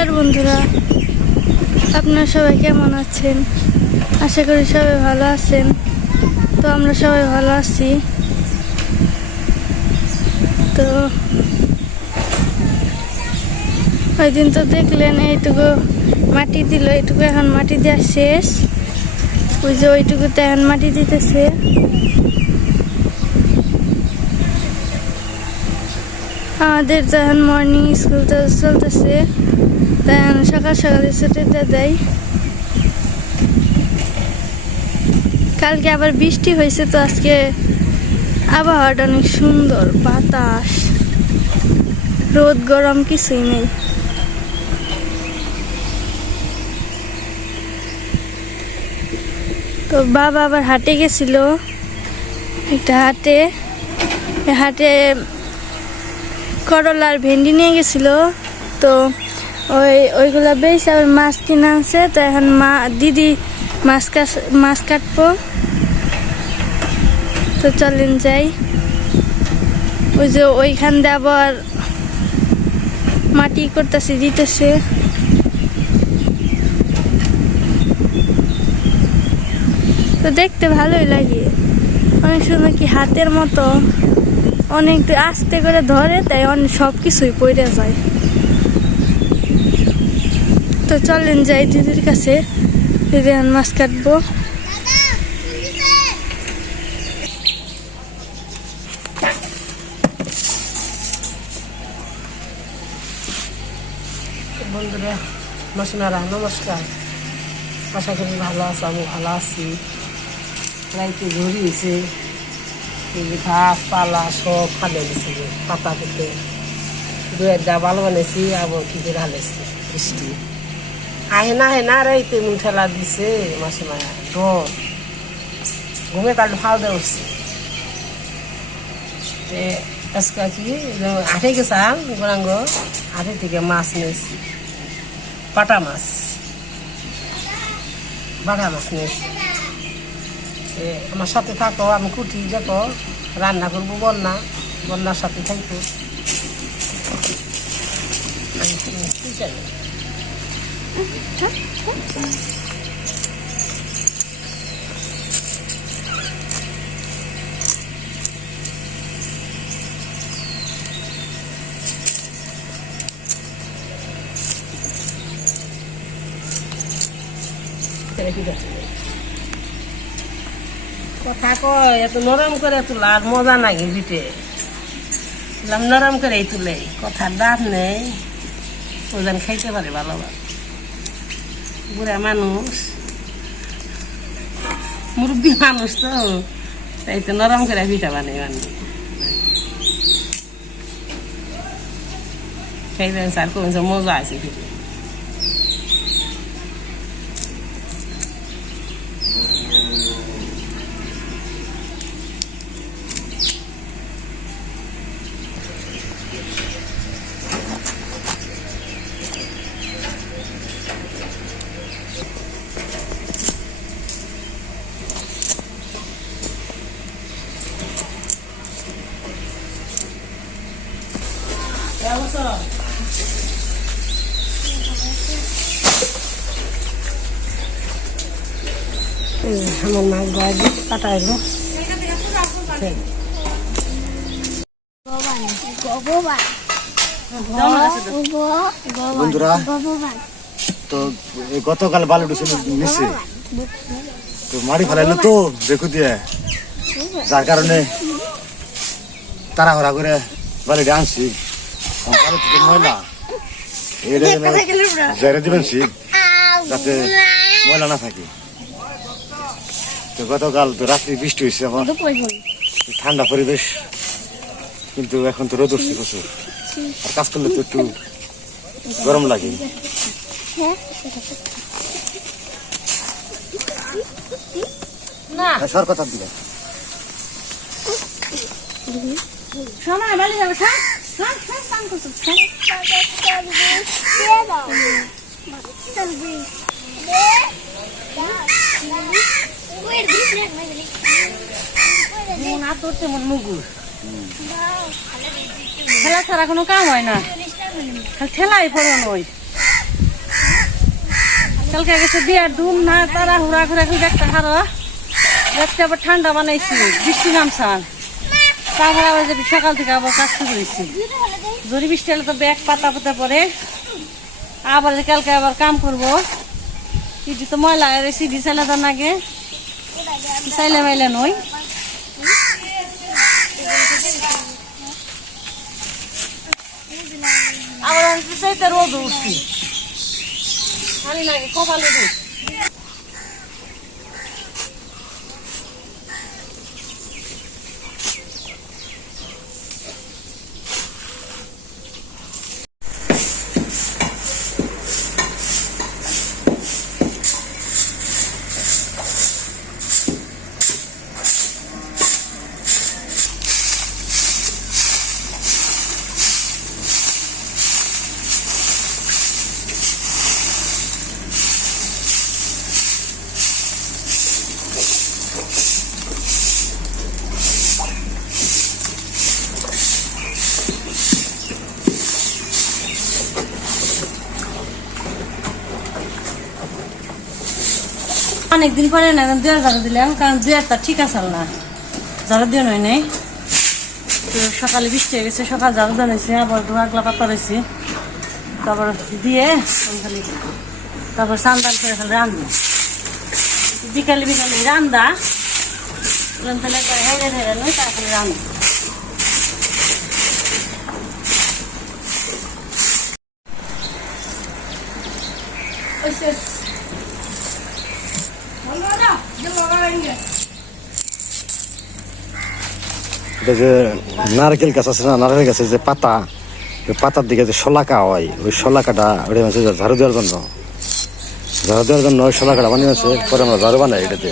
নমস্কার বন্ধুরা। আপনারা সবাই কেমন আছেন? আশা করি সবাই ভালো আছেন। তো আমরা সবাই ভালো আছি। তো ওই দিন তো দেখলেন এইটুকু মাটি দিল, এইটুকু এখন মাটি দেওয়া শেষ। ওই যে ওইটুকুতে এখন মাটি দিতেছে। আমাদের তো এখন মর্নিং স্কুল তো চলতেছে। তাই এখন সকাল সকালে ছুটিতে দেয় কালকে আবার বৃষ্টি হয়েছে তো আজকে আবহাওয়াটা অনেক সুন্দর, বাতাস, রোদ গরম কিছুই নেই। তো বাবা আবার হাটে গেছিল, একটা হাটে হাটে করলার ভেন্ডি নিয়ে গেছিল, তো ওই, ওইগুলো বেশ আবার মাছ কিনে আনছে, তো এখন মা, দিদি মাছ কাছ, মাছ কাটবো। তো চলেন যাই। ওই যে ওইখান দিয়ে আবার মাটি করতেছে, দিতেছে। তো দেখতে ভালোই লাগে। অনেক সময় কি হাতের মতো অনেক আস্তে করে ধরে, তাই অনেক সব কিছুই পড়ে যায়। তো চলেন যাই দিদির কাছে। দিদি মাছ কাটবো। বন্ধুরা, মাসিমারা, নমস্কার। আশা করি ভালো আছো, আমি ভালো আছি। রাইতে ঝড়ি হয়েছে। ঘাস পালা সব ফালে গেছে পাতা পেতে দু একটা বাল বানাইছি আবার কি করে হালেছি বৃষ্টি। আহে না আহে না রাইতে মুন ঠেলা দিছে মাসিমায়া ডর ঘুমে কাল ফাল দেওয়া উঠছে। আজকে কি আঠে গেছাম গোরাঙ্গ, আঠে থেকে মাছ নিয়েছি। পাটা মাছ। বাঘা মাছ নিয়েছি। আমার সাথে থাকো, আমি কুটি দেখো, রান্না করব বন্যা, বন্যার সাথে থাকব আমি কি জানি? ছেড়ে কি দেখছি? কথা কয়, এত নরম করে তোলা আর মজা নাগে পিঠে নরম করে তুলে, কথার দাঁত নেই। ওজন খাইতে পারে ভালো ভালো বুড়া মানুষ। মুরব্বী মানুষ তো। তাই তো নরম করে পিঠা বানাই মানে। খাইবেন স্যার কোন মজা আছে পিঠে আমার মা গাড়ি কাটাইলো বন্ধুরা তো এই গতকাল বালু ঢুসে নিচে তো মাটি ফেলাইলো তো দেখু দিয়ে। যার কারণে তাড়াহুড়া করে বালিটা আনছি। ময়লা এটা যাতে ময়লা না। গতকাল তো রাত্রি বৃষ্টি হয়েছে আমার ঠান্ডা পরিবেশ কিন্তু এখন তো রোদ উঠছে প্রচুর আর কাজ করলে তো একটু গরম লাগে হ্যাঁ, সর স্যার খেলা ছাড়া কোনো কাম হয় না খালি ঠেলাই পড়ো নয় কালকে গেছে বিয়ার ধুম না তারা হুড়া ঘুরা ঘুরে একটা হারো রাত্রে আবার ঠান্ডা বানাইছি বৃষ্টি নামছান তারপরে সকাল থেকে আবার কাজ শুরু করেছি জরি বৃষ্টি হলে তো ব্যাগ পাতা পাতা পরে আবার কালকে আবার কাম করব। কিছু তো ময়লা রয়েছি বিছালে তো নাগে চাইলে মাইলে নই আবার চাইতে রোদ উঠছি। খালি লাগে, কপালে দুধ অনেকদিন পরে না দুয়ার ঝাড়ু দিলাম, কারণ দুয়ারটা ঠিক আছে না ঝাড়ু দিয়ে নয় নেই। তো সকালে বৃষ্টি হয়ে গেছে, সকাল দেওয়া হয়েছে, আবার ধোয়াগলা পাতা রয়েছে তারপর দিয়ে খালি তারপর সান্দাল করে খালি রান্ধি বিকালে বিকালে রান্দা তাহলে একবার এটা যে নারকেল গাছ আছে না নারকেল গাছের যে পাতা ওই পাতার দিকে যে শলাকা হয় ওই শলাকাটা ওটা হচ্ছে ঝাড়ু দেওয়ার জন্য। ঝাড়ু দেওয়ার জন্য ওই শলাকাটা বানিয়ে আছে পরে আমরা ঝাড়ু বানাই এটাতে।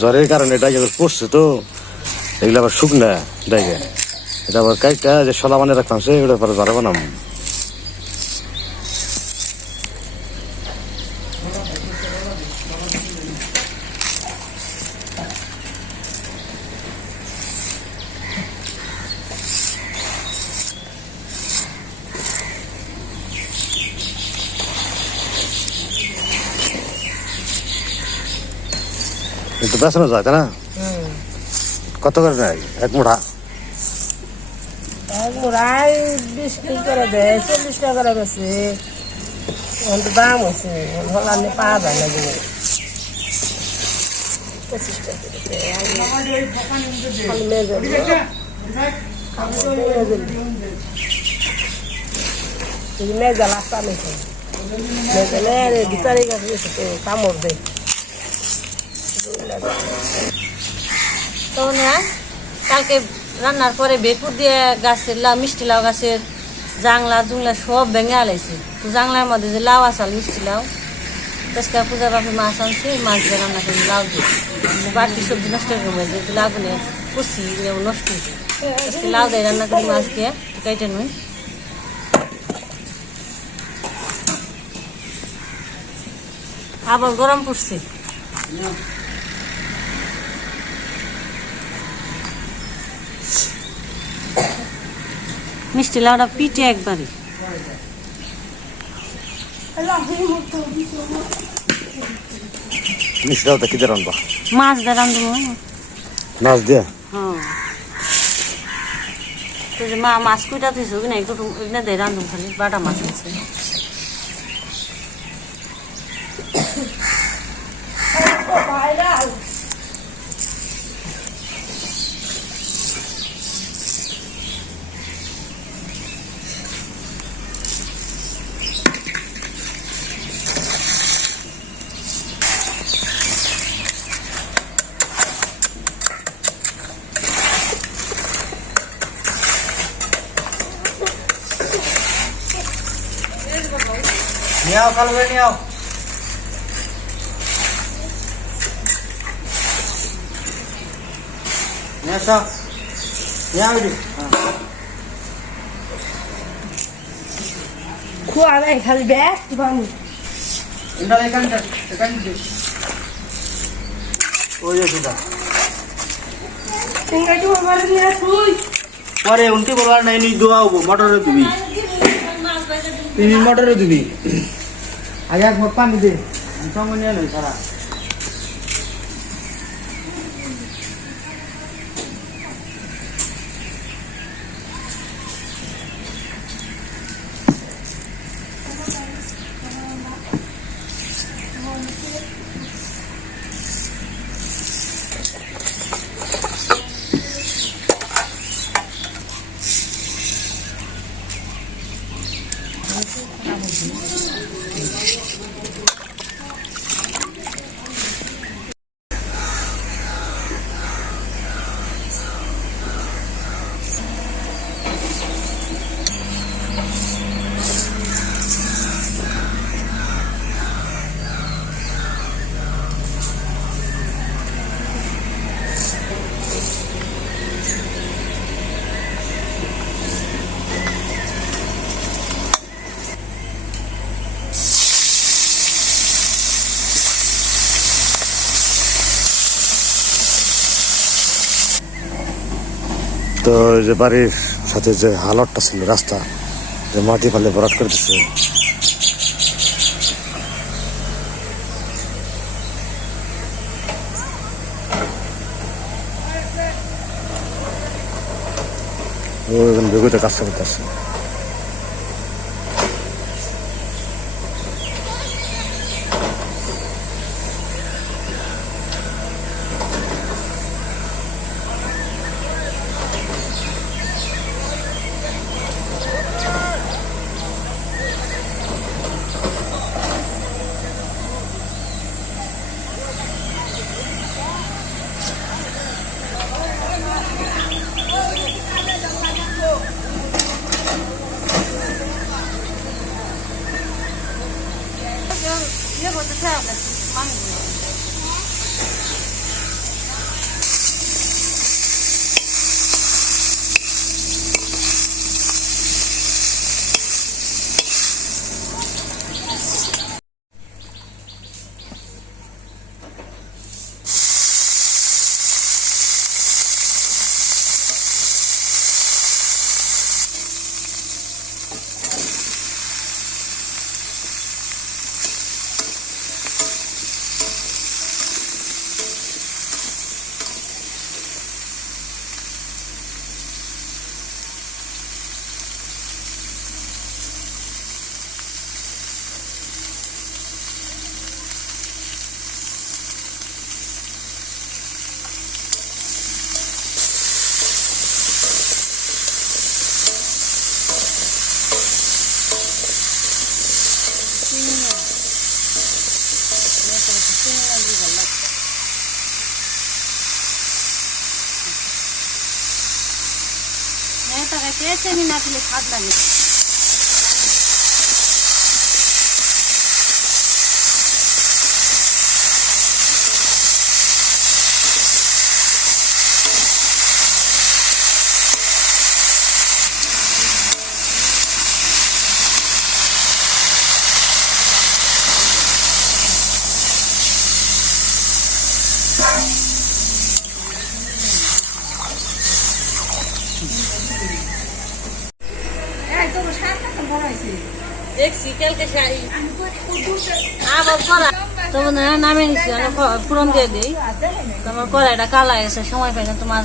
জ্বরের কারণে এটা পড়ছে তো এগুলো আবার শুকনা ডাইগে এটা আবার কাইটা যে শলা বানিয়ে রাখতাম সে ওটা পরে ঝাড়ু বানাম। কিন্তু বেসানো যায় তাই না? কত করে নেয়? এক মুঠা? মুড়াই বিশ টাকা করে দেয় চল্লিশ টাকা করে বেছে অন্ত দাম হয়েছে হলানে পাওয়া যায় না জিনিস পঁচিশ টাকা করে দেয়। খালি মেজর দিও। খালি মেজর দিও। এই মেজা লাস্তা নেই মেজালে রে ভিতরে গেছে কামড় দেয়। তো না কালকে রান্নার পরে বেকুর দিয়ে গাছের লাউ, মিষ্টি লাউ, গাছের জাংলা, জুংলা সব ভেঙে আলাইছে। তো জাংলার মধ্যে যে লাউ আসাল মিষ্টি লাউ, আজকে পূজা বাপে মাছ আনছে মাছ দিয়ে রান্না করে লাউ দিয়ে। বাকি সবজি নষ্ট করে যে লাউ গুনে কুচি নষ্ট হয়েছে লাউ দিয়ে রান্না করি মাছ দিয়ে কেটে নই। আবার গরম পড়ছে। মিষ্টি লাউটা পিঠে একবারে। মিষ্টিটাও কি কিতে রান্না মাছ দিয়ে রান্ধবো। মাছ দিয়ে? হ্যাঁ। তো যে মা মাছ কুইটা কি না একটু এখানে দিয়ে রান্ধুম খালি বাটা মাছ আছে। নিয়ে আও কালো করে নিয়ে আও নিয়ে আসো নিয়ে আও এদিকে। হ্যাঁ। খোয়া নাই খালি ব্যাগ বানু এটা এখানটা এখান দে ওই যে সেটা ইংরেজি মোবাইল নিয়ে শুই পরে উনতে বলবার নাই নি দোয়া হব মটরে দিবি তুমি মটরে দিবি আগে এক মত পানি দে। আমি সঙ্গে নিয়ে নই সারা। তো যে বাড়ির সাথে যে হালতটা ছিল, রাস্তা, যে মাটি ফালে বরাদ করে দিচ্ছে ও এখন বেগুতে কাজ করতেছে। চিনি না দিলে স্বাদ লাগে। আবার করা। তখন নামে নিচ্ছি পুরন দিয়ে দিই। তোমার কড়াইটা কালা গেছে সময় পাই না তোমার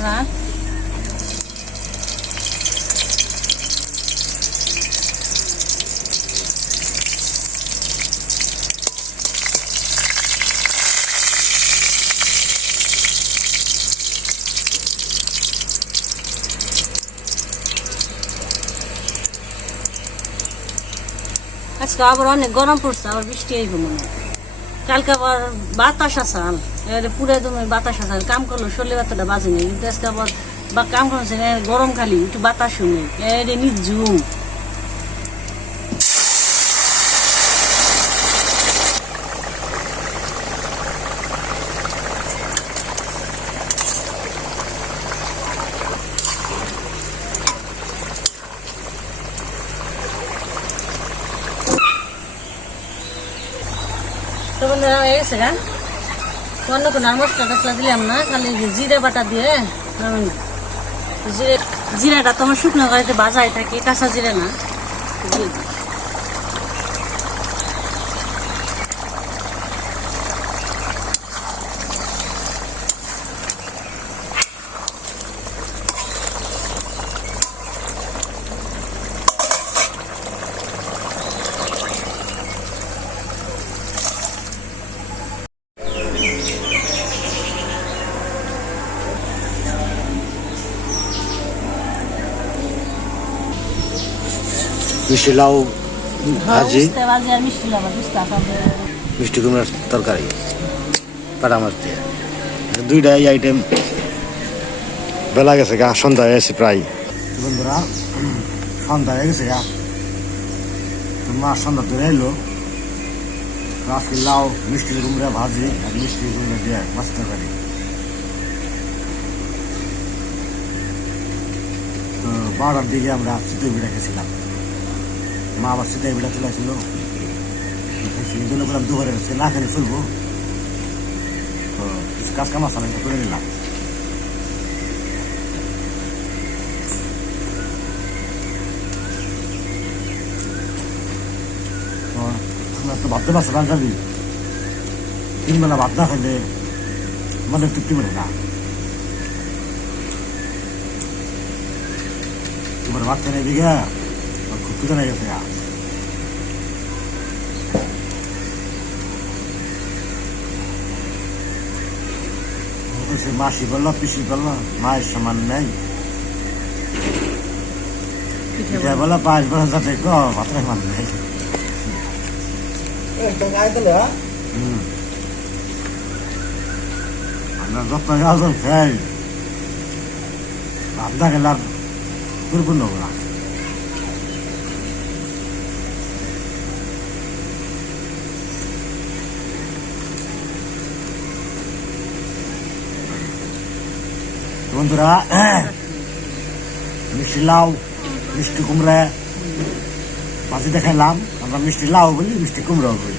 আজকে আবার অনেক গরম পড়ছে, আবার বৃষ্টি আইব মনে কালকে আবার বাতাস আসাল এবারে পুরে তুমি বাতাস আসাল কাম করল শরীরে বাতাটা বাজে নেই কিন্তু আজকে আবার বা কাম করছে গরম খালি, একটু বাতাস শুনে এর নিঝুম তো গেছে গান? অন্য কোনো আর মশলা টসলা দিলাম না, খালি জিরে বাটা দিয়ে জিরে জিরাটা তো আমার শুকনো কড়াইতে বাজাই থাকে, কাঁচা জিরা না। মিষ্টি লাউ ভাজি মিষ্টি কুমড়ার তরকারি পাটা মাছ দিয়ে দুইটাই আইটেম বেলা গেছে গা সন্ধ্যা হয়ে গেছে প্রায়। বন্ধুরা সন্ধ্যা হয়ে গেছে গা। তো মাছ সন্ধ্যা ধরে এলো আজকে লাউ মিষ্টি কুমড়া ভাজি আর মিষ্টি কুমড়া দিয়ে মাছ তরকারি। তো বারোটার দিকে আমরা চিতই বিড়া খেয়েছিলাম। মা আবার চিতই বিড়া চলে আসলো। সেই জন্য বললাম, দুপুরে আজকে না খেলে চলবো। তো কিছু কাজ কাম আছে, আমি করে নিলাম। তো ভাবতে পারছি না জানি তিন বেলা ভাত না খেলে আমাদের তৃপ্তি মেলে না। তোমার ভাত খেলে দিকে খুব গেছে গা। মাসি বলল পিসি বলল মায়ের সমান নেই। পিঠা বলল পাঁচ বছর যাতে গো ভাতের সমান নেই। হুম। আমরা যত গাছ খাই ভাবনা গেলে পরিপূর্ণ হব বন্ধুরা মিষ্টি লাউ, মিষ্টি কুমড়া। মাঝে দেখালাম, আমরা মিষ্টি লাউ বলি, মিষ্টি কুমড়াও বলি।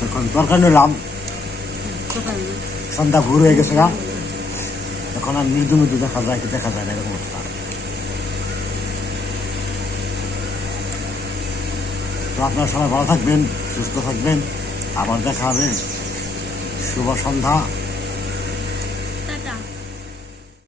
তখন দরকার নিলাম সন্ধ্যা ভোর হয়ে গেছে গা। এখন আর মৃদু মৃদু দেখা যায় কি দেখা যায় না, এরকম অবস্থা। তো আপনারা সবাই ভালো থাকবেন, সুস্থ থাকবেন। আবার দেখা হবে। শুভ সন্ধ্যা।